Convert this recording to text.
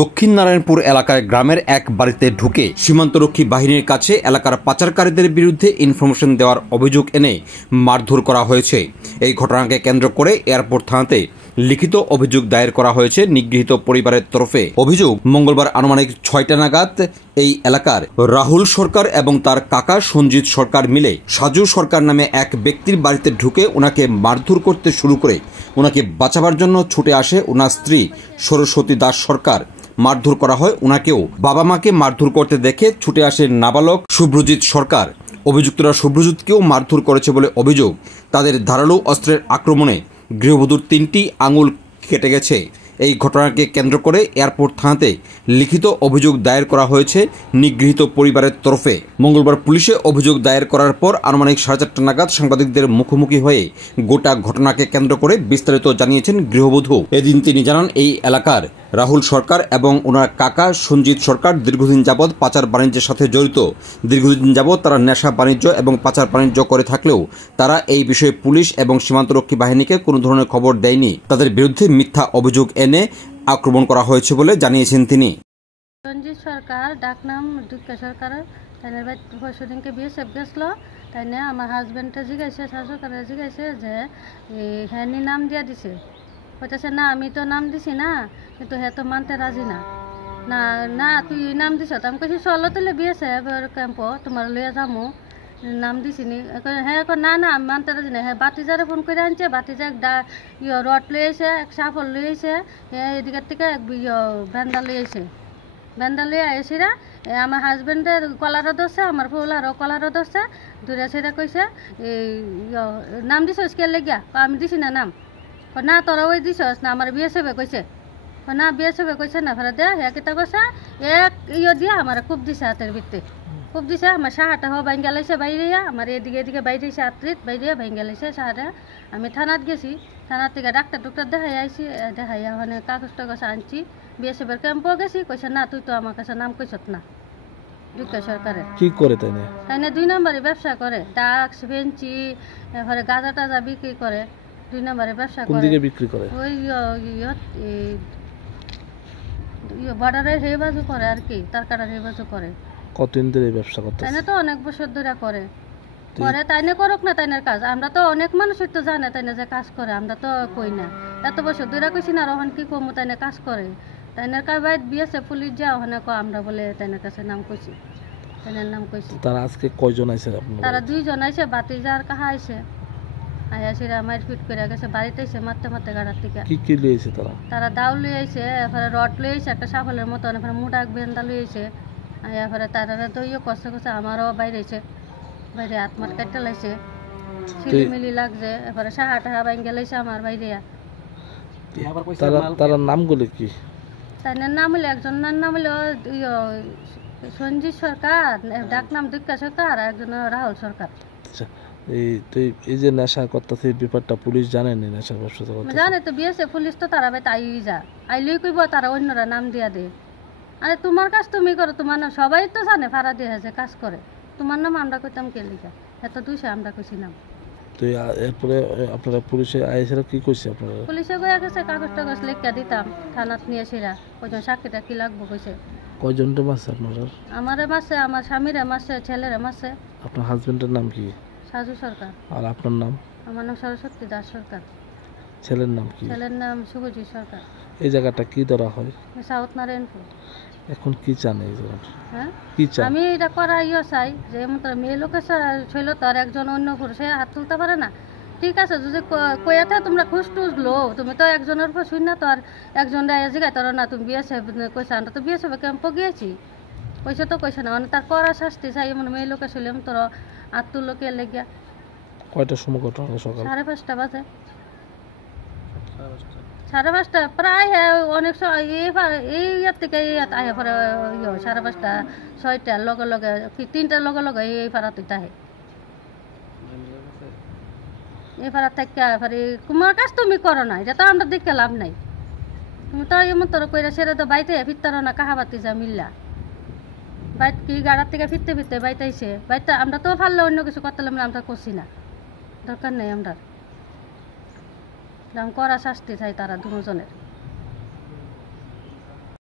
দক্ষিণ নারায়ণপুর এলাকায় গ্রামের এক বাড়িতে ঢুকে সীমান্তরক্ষী বাহিনীর কাছে এলাকার পাচারকারীদের বিরুদ্ধে ইনফরমেশন দেওয়ার অভিযোগ এনে মারধর করা হয়েছে। এই ঘটনাকে কেন্দ্র করে এয়ারপোর্ট থানাতে লিখিত অভিযোগ দায়ের করা হয়েছে নিগৃহীত পরিবারের তরফে। অভিযোগ, মঙ্গলবার আনুমানিক ৬টা নাগাদ এই এলাকার রাহুল সরকার এবং তার কাকা সঞ্জিত সরকার মিলে সাজু সরকার নামে এক ব্যক্তির বাড়িতে ঢুকে ওনাকে মারধর করতে শুরু করে ওনাকে বাঁচাবার জন্য ছুটে আসে ওনার স্ত্রী সরস্বতী দাস সরকার। মারধর করা হয় ওনাকেও। বাবা মাকে মারধর করতে দেখে ছুটে আসে নাবালক শুভ্রজিৎ সরকার। অভিযুক্তরা শুভ্রজিৎকেও মারধর করেছে বলে অভিযোগ। তাদের ধারালো অস্ত্রের আক্রমণে গৃহবধূর 3টি আঙুল কেটে গেছে। এই ঘটনাকে কেন্দ্র করে এয়ারপোর্ট থানাতে লিখিত অভিযোগ দায়ের করা হয়েছে নিগৃহীত পরিবারের তরফে। মঙ্গলবার পুলিশে অভিযোগ দায়ের করার পর আনুমানিক 4:30 নাগাদ সাংবাদিকদের মুখোমুখি হয়ে গোটা ঘটনাকে কেন্দ্র করে বিস্তারিত জানিয়েছেন গৃহবধূ। এদিন তিনি জানান, এই এলাকার রাহুল সরকার এবং ওনার কাকা সঞ্জিত সরকার দীর্ঘদিন যাবৎ পাচার বাণিজ্যের সাথে জড়িত। দীর্ঘদিন যাবৎ তারা নেশা বাণিজ্য এবং পাচার বাণিজ্য করে থাকলেও তারা এই বিষয়ে পুলিশ এবং সীমান্তরক্ষী বাহিনীকে কোনো ধরনের খবর দেয়নি। তাদের বিরুদ্ধে মিথ্যা অভিযোগ এনে আক্রমণ করা হয়েছে বলে জানিয়েছেন তিনি। সঞ্জিত সরকার ডাকনাম দুঃখা সরকার তাইনের বাড়ি পরশুদিনকে বিএসএফ গেছিল। তাইনে আমার হাজব্যান্ডে জিগাইছে, সরকারে জিগাইছে যে হ্যাঁ নাম দিয়া দিছে। কইতেছে না আমি তো নাম দিছি না, কিন্তু হ্যাঁ তো মানতে রাজি না। না না তুই নাম দিছ। আমি কইছি চলো তাহলে বিএসএফ ক্যাম্প তোমার লইয়া যামো, নাম দিছি নি। হ্যাঁ না না আমি মানতে রাজি না। হ্যাঁ বাতিজারে ফোন করে আনছে, বাতিজা এক রড লই আইছে, এক সাফল লই আইছে, এদিকের থেকে এক ভ্যান্ডা লই আইছে। ভ্যান্ডা লই আইসিরা আমার হাজব্যান্ডের কলারও ধরছে, আমার ফুলারও কলারও ধরছে। দূরে সেটা কইছে নাম দিছ কে লেগিয়া? আমি দিছি না নাম। না তোরা ওই দিছ না, আমার বিএসএফে কইছে। না বিএসএফে কইছে না, ফেরা দে হ্যাঁ কিতা কইছে এক দিয়া আমার খুব দিছে হাতের ভিত্তি, খুব দিছে। আমার সাহাটা হওয়া ভাঙ্গা লাইছে বাইরিয়া, আমার এদিকে বাইরেছে আত্রিত বাইরিয়া ভাঙ্গা লাইছে সাহাটা। আমি থানাত গেছি, থানার থেকে ডাক্তার দেখাই আইছি, দেখাইয়া ওখানে কাগজ টাগজ আনছি। বিএসএফের ক্যাম্পও গেছি, কইছে না তুই তো আমার কাছে নাম কইছত না। দুঃখা সরকারের কি করে তাইনে 2 নম্বরে ব্যবসা করে, ডাক্স বেঞ্চি এরপরে গাঁজা টাজা বিক্রি করে। 2 নম্বরে ব্যবসা করে। বিক্রি করে ওই বর্ডারের হে বাজু করে আর কি, তার কাটার হে বাজু করে। কতদিন ধরে ব্যবসা করতে? তাইনে তো অনেক বছর ধরে করে। তাইনে করুক না তাইনের কাজ। আমরা তো অনেক মানুষের তো জানে তাইনে যে কাজ করে, আমরা তো কই না। এত বছর ধরে কইছি না, রহন কি কমু তাইনে কাজ করে। তাইনের কাজ বাইত বিয়েছে পুলিশ যা ওখানে আমরা বলে তাইনের কাছে নাম কইছি, তাইনের নাম কইছি। তারা আজকে কয়জন আইছে আপনারা? তারা 2 জন আইছে, বাতিজার কাহা আইছে। আইয়াছিরা মারপিট করে গেছে, বাড়িতে এসে মারতে মারতে গাড়ার থেকে। কি লইছে তারা? তারা দাও লই আইছে, এরপরে রড লই আইছে একটা সাফলের মতো, এরপরে মোটা বেন্দা লই আইছে। এরপরে তারা দইও কষ্ট করছে, আমারও বাইরে আইছে, বাইরে হাত মার কাটতে লাইছে, ছিলিমিলি লাগছে। এরপরে সাহা টাহা ভাঙ্গে লাইছে আমার বাইরে। তারা নামগুলো কি? তাইনের নাম হইলো, একজনের নাম হইলো সঞ্জিত সরকার, ডাকনাম দুঃখা সরকার, আর একজন রাহুল সরকার। এই যে নেশা করতেছে ব্যাপারটা পুলিশ জানে না? নেশার ব্যবসা জানে তো, বিএসএফ পুলিশ তো তারা তাই যা আইলেই কইব, তারা অন্যরা নাম দিয়া দে। আরে তোমার কাজ তুমি করো, তোমার নাম সবাই তো জানে, ফাড়া দিয়ে আছে কাজ করে। তোমার নাম আমরা কইতাম কে লিখা? এত 200 আমরা কইছি নাম। তো এরপরে আপনারা পুলিশে আইছিল কি কইছে? আপনারা পুলিশে কইয়া গেছে কাগজ টাগজ লেখা দিতাম, থানাত নিয়ে সেরা কয়জন সাক্ষীটা কি লাগবে কইছে। কয়জনটা মাসে আপনারা? আমারে মাসে, আমার স্বামীরে মাসে, ছেলেরে মাসে। আপনার হাজবেন্ডের নাম কি? সাজু সরকার। আর আপনার নাম? আমার নাম সরস্বতী দাস সরকার। ছেলের নাম কি? ছেলের নাম শুভজিৎ সরকার। এই জায়গাটা কি ধরা হয়? সাউথ নারায়ণপুর। এখন কি চান এই জায়গাটা? হ্যাঁ কি চান? আমি এটা করা চাই যে মেয়ে লোকের ছিল, তার একজন অন্য পুরুষে হাত তুলতে পারে না। ঠিক আছে, যদি কইয়াতে তোমরা খুশ টুস লো, তুমি তো একজনের উপর শুন না, তো আর একজন জিগাই তার না তুমি বিয়েছে কইছে। আমরা তো বিয়েছে ক্যাম্পও গিয়েছি, কইছে তো কইছে না, মানে তার করা শাস্তি চাই। মানে মেয়ে লোকের শুনলাম তোর হাত তুললো কে লেগিয়া। কয়টার সময় ঘটনা? সকাল 5:30 বাজে। 5:30 প্রায়। অনেক সময় এই ইয়ার থেকে আহে পরে 5:30 6টার লগে লগে কি 3টার লগে লগে এই পাড়াতে তাহে। এই পাড়া থেকে তোমার কাজ তুমি করো না, এটা তো আমরা দেখে লাভ নাই। তুমি তো এমন তোর কইরা সেরে তো বাইতে ফিরতারো না, কাহাবাতি যা মিল্লা বাইত কি গাড়ার থেকে ফিরতে ফিরতে বাইতাইছে। বাইতে আমরা তো পারলে অন্য কিছু করতে আমরা করছি না, দরকার নেই। আমরা করা শাস্তি চাই তারা দুজনের।